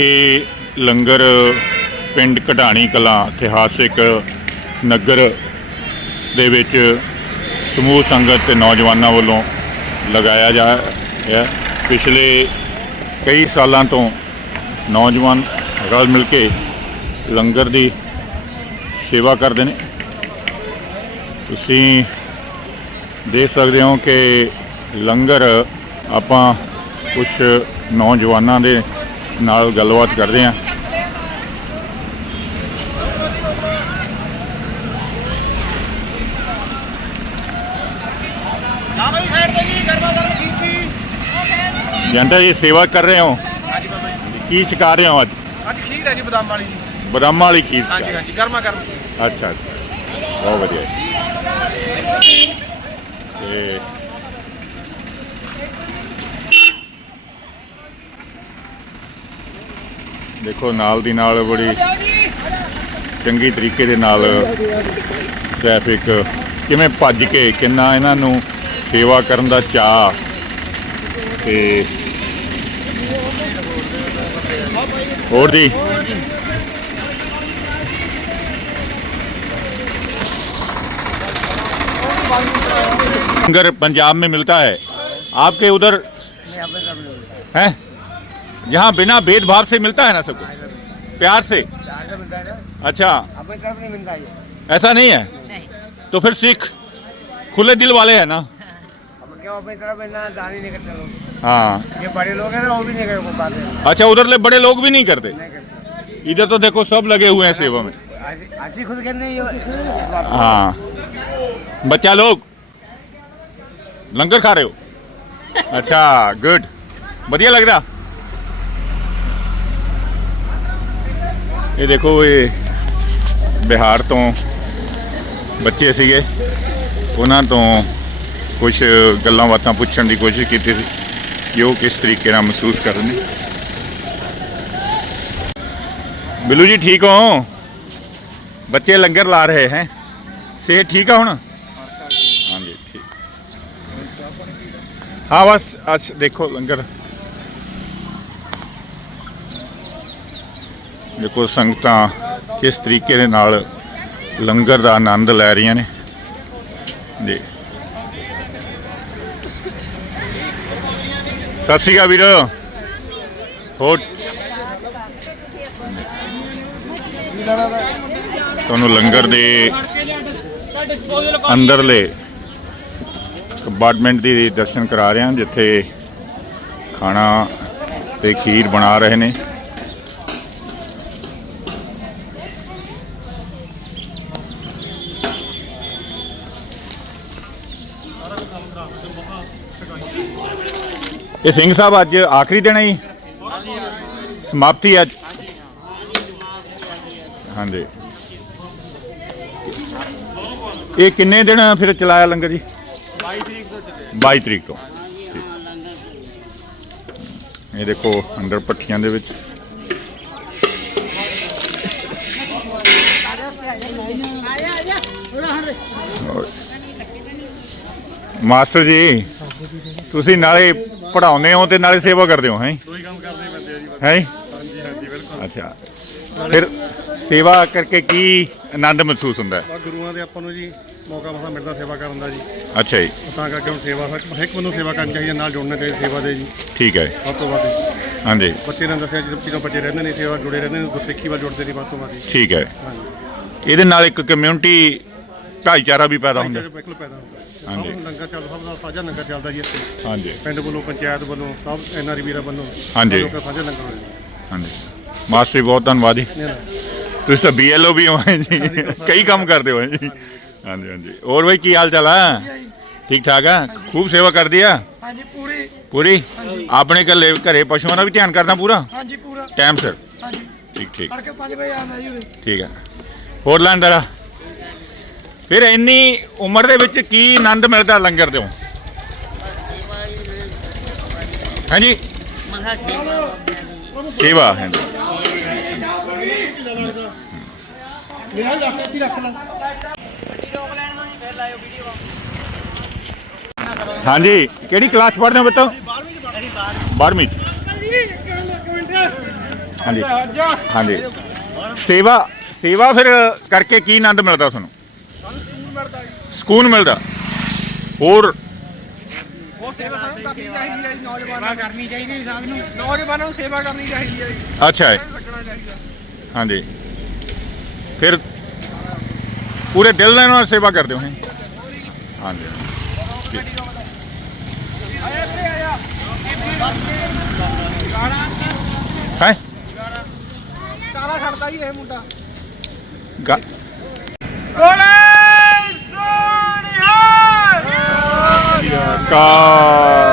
ਇਹ ਲੰਗਰ ਪਿੰਡ ਘਟਾਣੀ ਕਲਾਂ ਇਤਿਹਾਸਿਕ ਨਗਰ ਦੇ ਵਿੱਚ ਸਮੂਹ ਸੰਗਤ ਤੇ ਨੌਜਵਾਨਾਂ ਵੱਲੋਂ ਲਗਾਇਆ ਜਾ ਰਿਹਾ। ਪਿਛਲੇ ਕਈ ਸਾਲਾਂ ਤੋਂ ਨੌਜਵਾਨ ਰਲ ਮਿਲ ਕੇ ਲੰਗਰ ਦੀ ਸੇਵਾ ਕਰਦੇ ਨੇ। ਤੁਸੀਂ ਦੇਖ ਸਕਦੇ ਹੋ ਕਿ ਲੰਗਰ ਆਪਾਂ ਕੁਝ ਨੌਜਵਾਨਾਂ ਦੇ ਨਾਲ ਗੱਲਬਾਤ ਕਰਦੇ ਹਾਂ ਬਾਬਾ ਜੀ ਸਾਈਡ ਤੇ ਜੀ ਗਰਮਾ ਗਰਮ ਖੀਰ ਜਨਤਾ ਜੀ ਸੇਵਾ ਕਰ ਰਹੇ ਹੋ ਹਾਂਜੀ ਬਾਬਾ ਜੀ ਕੀ ਛਕਾ ਰਹੇ ਹੋ ਅੱਜ ਅੱਜ ਖੀਰ ਹੈ ਜੀ ਬਦਾਮ ਵਾਲੀ ਜੀ ਬਦਾਮਾਂ ਵਾਲੀ ਖੀਰ ਛਕਾ ਹਾਂਜੀ ਹਾਂਜੀ ਗਰਮਾ ਗਰਮ ਅੱਛਾ ਅੱਛਾ ਬਹੁਤ ਵਧੀਆ ਜੀ। ਤੇ ਦੇਖੋ ਨਾਲ ਦੀ ਨਾਲ ਬੜੀ ਚੰਗੀ ਤਰੀਕੇ ਦੇ ਨਾਲ ਟ੍ਰੈਫਿਕ ਕਿਵੇਂ ਭੱਜ ਕੇ ਕਿੰਨਾ ਇਹਨਾਂ ਨੂੰ ਸੇਵਾ ਕਰਨ ਦਾ ਚਾਅ ਤੇ ਹੋਰ ਜੀ लंगर पंजाब में मिलता है आपके उधर है यहाँ बिना भेदभाव से मिलता है ना सबको प्यार से? अच्छा। ऐसा नहीं है? तो फिर सिख खुले दिल वाले है ना? हाँ ये बड़े लोग हैं ना वो भी नहीं अच्छा बड़े लोग भी नहीं करते? इधर तो देखो सब लगे हुए हैं सेवा में। खुद हाँ बच्चा लोग लंगर खा रहे हो? अच्छा गुड बढ़िया लग रहा। ਇਹ ਦੇਖੋ ਇਹ ਬਿਹਾਰ ਤੋਂ ਬੱਚੇ ਸੀਗੇ। ਉਹਨਾਂ ਤੋਂ ਕੁਝ ਗੱਲਾਂ ਬਾਤਾਂ ਪੁੱਛਣ ਦੀ ਕੋਸ਼ਿਸ਼ ਕੀਤੀ ਸੀ ਕਿ ਉਹ ਕਿਸ ਤਰੀਕੇ ਨਾਲ ਮਹਿਸੂਸ ਕਰ ਨੇ। ਬਿੱਲੂ ਜੀ, ਠੀਕ ਹੋ? ਬੱਚੇ ਲੰਗਰ ਲਾ ਰਹੇ ਹੈ। ਸਿਹਤ ਠੀਕ ਆ ਹੁਣ? ਹਾਂਜੀ, ਠੀਕ। ਹਾਂ, ਬਸ ਅੱਜ ਦੇਖੋ ਲੰਗਰ। ਦੇਖੋ ਸੰਗਤਾਂ ਕਿਸ ਤਰੀਕੇ ਦੇ ਨਾਲ ਲੰਗਰ ਦਾ ਆਨੰਦ ਲੈ ਰਹੀਆਂ ਨੇ। ਜੀ। ਸਤਿ ਸ਼੍ਰੀ ਅਕਾਲ ਵੀਰ। ਹੋਰ? ਤੁਹਾਨੂੰ ਲੰਗਰ ਦੇ ਅੰਦਰਲੇ ਕੰਪਾਰਟਮੈਂਟ ਦੀ ਦਰਸ਼ਨ ਕਰਾ ਰਹੇ ਹਾਂ, ਜਿੱਥੇ ਖਾਣਾ ਤੇ ਖੀਰ ਬਣਾ ਰਹੇ ਨੇ। ਇਹ ਸਿੰਘ ਸਾਹਿਬ ਅੱਜ ਆਖਰੀ ਦਿਨ ਹੈ ਜੀ? ਸਮਾਪਤੀ ਅੱਜ। ਹਾਂਜੀ। ਇਹ ਕਿੰਨੇ ਦਿਨ ਫਿਰ ਚਲਾਇਆ ਲੰਗਰ ਜੀ? 22 ਤਰੀਕ ਤੋਂ 22 ਤਰੀਕ ਤੋਂ। ਇਹ ਦੇਖੋ ਅੰਦਰ ਪੱਠੀਆਂ ਦੇ ਵਿੱਚ। ਮਾਸਟਰ ਜੀ ਤੁਸੀਂ ਨਾਲੇ ਪੜਾਉਂਦੇ ਹੋ ਤੇ ਨਾਲੇ ਸੇਵਾ ਕਰਦੇ ਹੋ ਹੈ? ਦੋਈ ਕੰਮ ਕਰਨੇ ਪੈਂਦੇ ਆ ਜੀ ਬਸ। ਹੈ? ਹਾਂਜੀ ਹਾਂਜੀ ਬਿਲਕੁਲ। ਅੱਛਾ। ਫਿਰ ਸੇਵਾ ਕਰਕੇ ਕੀ ਆਨੰਦ ਮਹਿਸੂਸ ਹੁੰਦਾ? ਹੈ ਆ ਗੁਰੂਆਂ ਦੇ ਆਪਾਂ ਨੂੰ ਜੀ ਮੌਕਾ ਮਸਾ ਮਿਲਦਾ ਸੇਵਾ ਕਰਨ ਦਾ ਜੀ। ਅੱਛਾ ਜੀ। ਤਾਂ ਕਰਕੇ ਹੁਣ ਸੇਵਾ ਹਰ ਹਰ ਇੱਕ ਨੂੰ ਸੇਵਾ ਕਰਨੀ ਚਾਹੀਦੀ ਹੈ, ਨਾਲ ਜੁੜਨਾ ਚਾਹੀਦਾ ਸੇਵਾ ਦੇ ਜੀ। ਠੀਕ ਹੈ। ਸਭ ਤੋਂ ਵੱਧ ਜੀ। ਹਾਂਜੀ। ਬੱਚੇ ਨੇ ਦੱਸਿਆ ਜਦੋਂ ਜਦੋਂ ਬੱਚੇ ਰਹਿੰਦੇ ਨੇ ਸੇਵਾ ਜੁੜੇ ਰਹਿੰਦੇ ਨੇ ਗੁਰਸਿੱਖੀ ਵੱਲ ਜੁੜਦੇ ਨੇ ਵੱਧ ਤੋਂ ਵੱਧ ਜੀ। ਠੀਕ ਹੈ। ਹਾਂਜੀ। ਇਹਦੇ ਨਾਲ ਇੱਕ ਕਮਿਊਨਿਟੀ ਭਾਈਚਾਰਾ ਵੀ ਪੈਦਾ ਹੁੰਦਾ। ਭਾਈਚਾਰਾ ਬਿਲਕੁਲ ਪੈਦਾ ਹੁੰਦਾ ਹੈ। ਹਾਂਜੀ। ਲੰਗਰ ਚੱਲਦਾ ਸਭ ਦਾ ਸਾਂਝਾ ਲੰਗਰ ਚੱਲਦਾ ਜੀ ਇੱਥੇ। ਹਾਂਜੀ। ਪਿੰਡ ਵੱਲੋਂ ਪੰਚਾਇਤ ਵੱਲੋਂ ਸਭ ਐਨਆਰਈ ਵੀਰਾਂ ਵੱਲੋਂ ਹਾਂਜੀ। ਲੋਕਾਂ ਦਾ ਸਾਂਝਾ ਲੰਗਰ ਹਾਂਜੀ। ਮਾਸਟਰ ਜੀ ਬਹੁਤ ਧੰਨਵਾਦ ਜੀ। ਤੁਸੀਂ ਤਾਂ ਬੀਐਲਓ ਵੀ ਹੋ ਜੀ। ਕਈ ਕੰਮ ਕਰਦੇ ਹੋ ਜੀ। ਹਾਂਜੀ ਹਾਂਜੀ। ਹੋਰ ਬਈ ਕੀ ਹਾਲ ਚਾਲ ਹੈ ਠੀਕ ਠਾਕ ਹੈ ਖੂਬ ਸੇਵਾ ਕਰਦੀ ਆ? ਹਾਂਜੀ ਪੂਰੀ। ਪੂਰੀ? ਆਪਣੇ ਘਰੇ ਘਰੇ ਪਸ਼ੂਆਂ ਦਾ ਵੀ ਧਿਆਨ ਕਰਦਾ ਪੂਰਾ? ਹਾਂਜੀ ਪੂਰਾ। ਟਾਈਮ ਸਿਰ। ਹਾਂਜੀ। ਠੀਕ ਠੀਕ। ਤੜਕੇ 5 ਵਜੇ ਆਉਂਦਾ ਜੀ ਉਰੇ। ਠੀਕ ਹੈ ਹੋਰ ਲੈਂਦਰਾ ਫਿਰ ਇੰਨੀ ਉਮਰ ਦੇ ਵਿੱਚ ਕੀ ਆਨੰਦ ਮਿਲਦਾ ਲੰਗਰ ਤੋਂ ਹਾਂਜੀ? ਸੇਵਾ ਹੈ ਲਿਆ ਜਾ। ਇੱਥੇ ਰੱਖ ਲੈ ਹਾਂਜੀ, ਕਿਹੜੀ ਕਲਾਸ ਪੜ੍ਹਦੇ ਹੋ ਬੱਤੋ? 12ਵੀਂ 12ਵੀਂ ਹਾਂਜੀ। ਹਾਂਜੀ। ਸੇਵਾ ਸੇਵਾ ਫਿਰ ਕਰਕੇ ਕੀ ਆਨੰਦ ਮਿਲਦਾ ਤੁਹਾਨੂੰ? ਸਕੂਨ ਮਿਲਦਾ। ਹੋਰ ਉਹ ਸੇਵਾ ਸਾਨੂੰ ਕਰਨੀ ਚਾਹੀਦੀ ਹੈ ਜੀ ਨੌਜਵਾਨਾਂ ਕਰਨੀ ਚਾਹੀਦੀ ਹੈ ਸਭ ਨੂੰ। ਨੌਜਵਾਨਾਂ ਨੂੰ ਸੇਵਾ ਕਰਨੀ ਚਾਹੀਦੀ ਹੈ ਜੀ। ਅੱਛਾ ਹੈ ਲੱਗਣਾ ਚਾਹੀਦਾ। ਹਾਂਜੀ। ਫਿਰ ਪੂਰੇ ਦਿਲ ਨਾਲ ਸੇਵਾ ਕਰਦੇ ਹੋ। ਹੈਂ? ਹਾਂਜੀ। ਆਇਆ ਆਇਆ ਹੈ? ਕਾਲਾ ਖੜਦਾ ਜੀ ਇਹ ਮੁੰਡਾ। ਗਾ- ਬੋਲੇ! ਸੋਨਿਹਾਰ ਕਾ